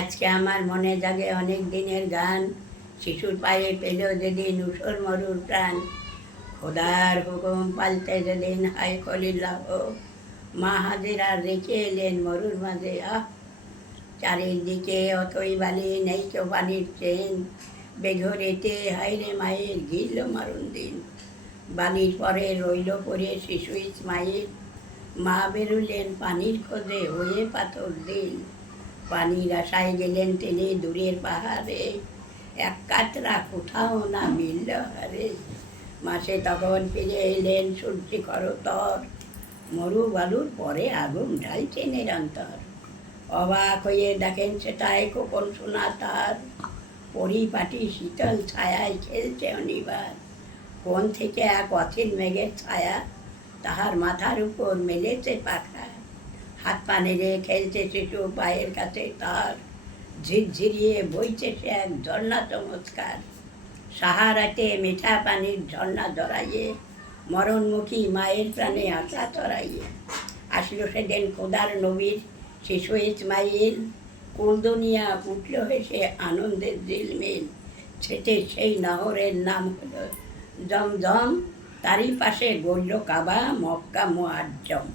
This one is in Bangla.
আজকে আমার মনে জাগে অনেক দিনের গান, শিশুর পায়ে পেল যেদিন উষর মরুর প্রাণ। খোদার হুকুম পাল্টে যেদিন হাই খলিল্লাহ মা হাজেরা রেখে এলেন মরুর মাঝে। চারিদিকে অথই বালি, নেই তো পানির চেন, বেঘরেতে হাইরে মায়ের ঘিরল মারুন দিন। বালির পরে রইল পরে শিশু ইসমাইল, মা বেরুলেন পানির খোঁজে হয়ে পাথর দিল। পানির আশায় গেলেন তিনি দূরের পাহাড়ে, এক কাতরা কোথাও না মিলল হারে। মাসে তখন ফিরে এলেন সূর্যি করতর, মরু বালুর পরে আগুন ঢালছে নিরন্তর। অবাক হয়ে দেখেন সেটাই কোপন সোনা তার, পরিপাটি শীতল ছায়ায় খেলছে অনিবার। কোন থেকে এক অথিন মেঘের ছায়া, তাহার মাথার উপর মেলেছে পাখা। হাত পা নেড়ে খেলছে শিশু পায়ের কাছে তার, ঝিরঝিরিয়ে বইছে সে এক ঝর্ণা চমৎকার। সাহারাতে মিঠা পানির ঝর্ণা জড়াইয়ে, মরণমুখী মায়ের প্রাণে আশা চড়াইয়ে। আসলো সেদিন খোদার নবীর শিশু ইসমাইল, কুলদুনিয়া উঠল হেসে আনন্দের ঝিলমিল। ছেটে সেই নহরের নাম হলো জমজম, তারই পাশে গড়ল কাবা মক্কা মুআজ্জম।